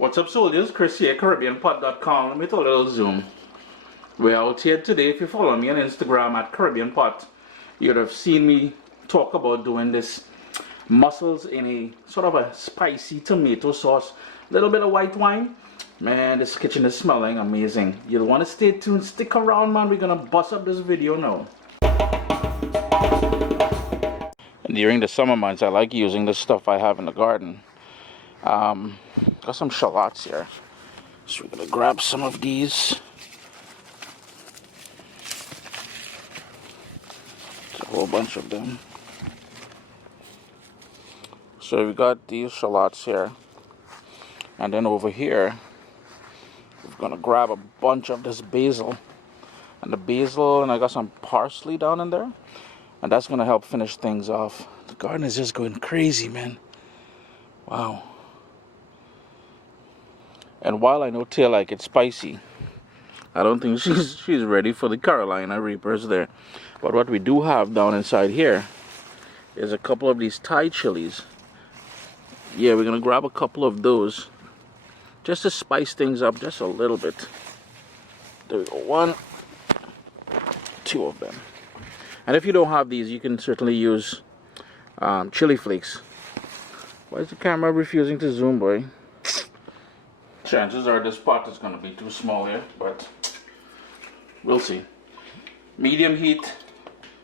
What's up, soldiers? Chris here, CaribbeanPot.com. Let me do a little zoom. We're out here today. If you follow me on Instagram at CaribbeanPot, you'd have seen me talk about doing this mussels in a sort of a spicy tomato sauce. A little bit of white wine. Man, this kitchen is smelling amazing. You'll want to stay tuned. Stick around, man. We're going to bust up this video now. And during the summer months, I like using the stuff I have in the garden. Got some shallots here, so we're gonna grab some of these. There's a whole bunch of them. So we got these shallots here, and then over here we're gonna grab a bunch of this basil, and I got some parsley down in there, and that's gonna help finish things off. The garden is just going crazy, man. Wow. And while I know Tail like it spicy, I don't think she's ready for the Carolina Reapers there. But what we do have down inside here is a couple of these Thai chilies. Yeah, we're gonna grab a couple of those just to spice things up just a little bit. There we go, 1, 2 of them. And if you don't have these, you can certainly use chili flakes. Why is the camera refusing to zoom, boy? Chances are this pot is going to be too small here, but we'll see. Medium heat,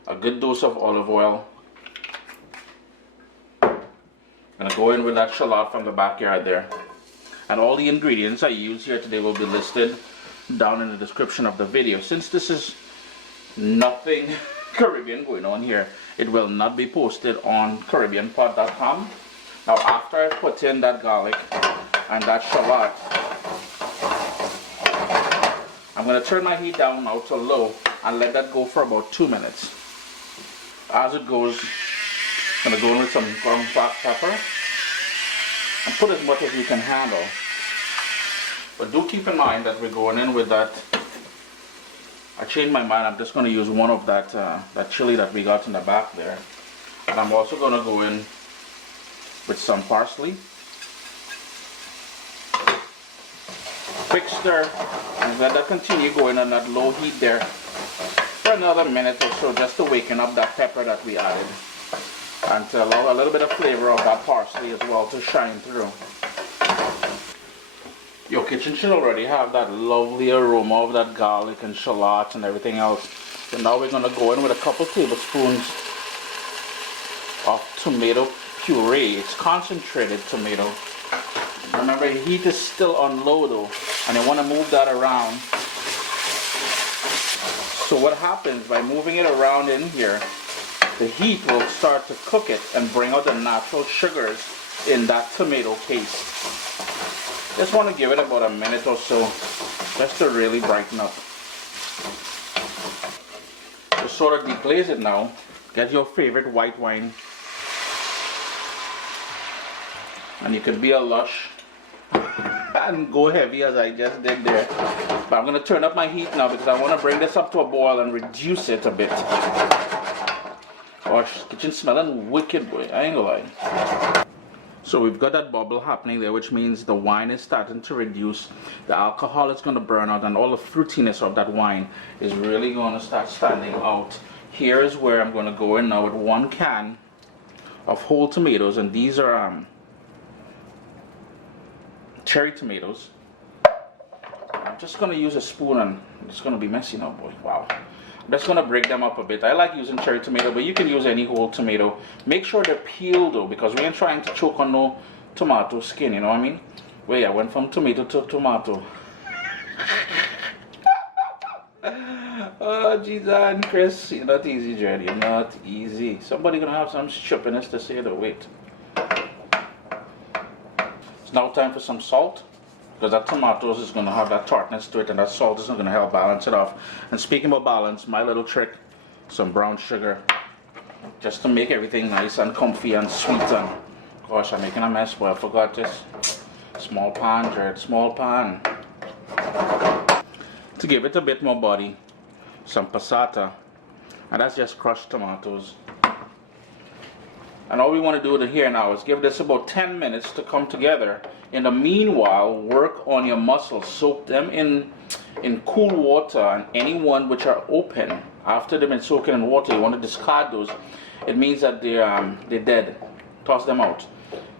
a good dose of olive oil. Gonna go in with that shallot from the backyard there. And all the ingredients I use here today will be listed down in the description of the video. Since this is nothing Caribbean going on here, it will not be posted on CaribbeanPot.com. Now after I put in that garlic and that shallot, I'm going to turn my heat down now to low and let that go for about 2 minutes. As it goes, I'm going to go in with some ground black pepper and put as much as you can handle. But do keep in mind that we're going in with that. I changed my mind. I'm just going to use one of that chili that we got in the back there. And I'm also going to go in with some parsley. Quick stir, and let that continue going on that low heat there for another minute or so, just to waken up that pepper that we added, and to allow a little bit of flavor of that parsley as well to shine through. Your kitchen should already have that lovely aroma of that garlic and shallots and everything else. So now we're going to go in with a couple tablespoons of tomato puree. It's concentrated tomato. Remember, the heat is still on low though, and I want to move that around. So what happens by moving it around in here, the heat will start to cook it and bring out the natural sugars in that tomato paste. Just want to give it about a minute or so, just to really brighten up. To sort of deglaze it now, get your favorite white wine. And you could be a lush and go heavy as I just did there. But I'm going to turn up my heat now because I want to bring this up to a boil and reduce it a bit. Gosh, kitchen smelling wicked, boy. I ain't gonna lie. So we've got that bubble happening there, which means the wine is starting to reduce. The alcohol is going to burn out, and all the fruitiness of that wine is really going to start standing out. Here is where I'm going to go in now with 1 can of whole tomatoes, and these are cherry tomatoes. I'm just going to use a spoon, and it's going to be messy now, boy. Wow. I'm just going to break them up a bit. I like using cherry tomato, but you can use any whole tomato. Make sure they're peeled though, because we ain't trying to choke on no tomato skin, you know what I mean? Wait, I went from tomato to tomato. Oh, geez, and Chris, you're not easy, Jerry. You're not easy. Somebody gonna have some stupidness to say, though. Wait. It's now time for some salt, because that tomatoes is going to have that tartness to it, and that salt is going to help balance it off. And speaking of balance, my little trick, some brown sugar, just to make everything nice and comfy and sweet. And gosh, I'm making a mess, but I forgot this. Small pan, Jared, small pan. To give it a bit more body, some passata, and that's just crushed tomatoes. And all we want to do here now is give this about 10 minutes to come together. In the meanwhile, work on your mussels. Soak them in cool water, and any one which are open, after they've been soaking in water, you want to discard those. It means that they're dead. Toss them out.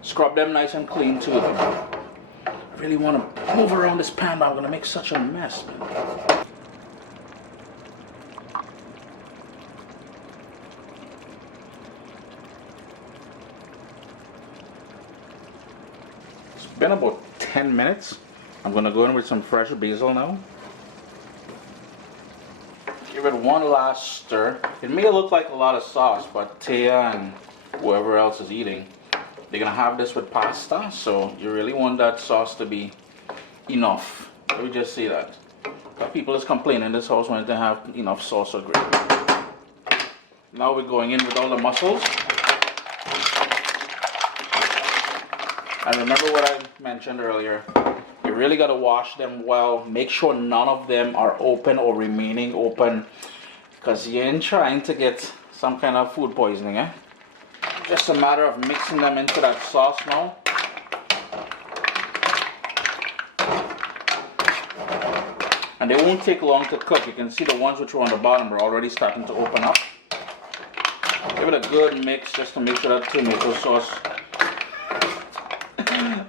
Scrub them nice and clean too. I really want to move around this pan, but I'm going to make such a mess, man. It's been about 10 minutes. I'm going to go in with some fresh basil now. Give it one last stir. It may look like a lot of sauce, but Taya and whoever else is eating, they're gonna have this with pasta, so you really want that sauce to be enough. Let me just say that. People is complaining this house wanted to have enough sauce or gravy. Now we're going in with all the mussels. And remember what I mentioned earlier. You really got to wash them well. Make sure none of them are open or remaining open, because you ain't trying to get some kind of food poisoning, eh? Just a matter of mixing them into that sauce now. And they won't take long to cook. You can see the ones which were on the bottom are already starting to open up. Give it a good mix just to make sure that tomato sauce.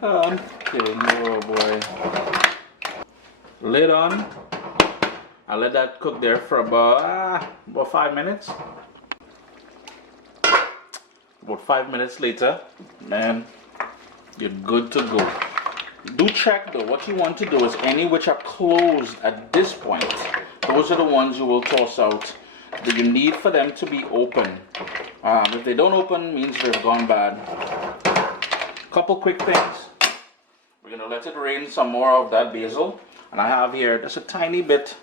Oh, I'm kidding. Oh boy. Lid on. I'll let that cook there for about 5 minutes. About 5 minutes later, man, you're good to go. Do check though. What you want to do is any which are closed at this point, those are the ones you will toss out. That you need for them to be open. If they don't open, means they've gone bad. Couple quick things. We're gonna let it rain some more of that basil, and I have here just a tiny bit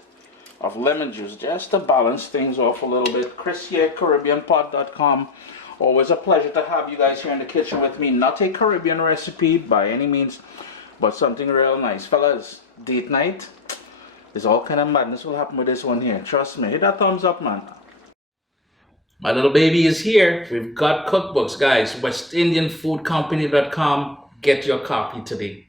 of lemon juice just to balance things off a little bit. Chris here, CaribbeanPot.com. Always a pleasure to have you guys here in the kitchen with me. Not a Caribbean recipe by any means, but something real nice. Fellas, date night, there's all kind of madness will happen with this one here. Trust me. Hit that thumbs up, man. My little baby is here. We've got cookbooks, guys. WestIndianFoodCompany.com. Get your copy today.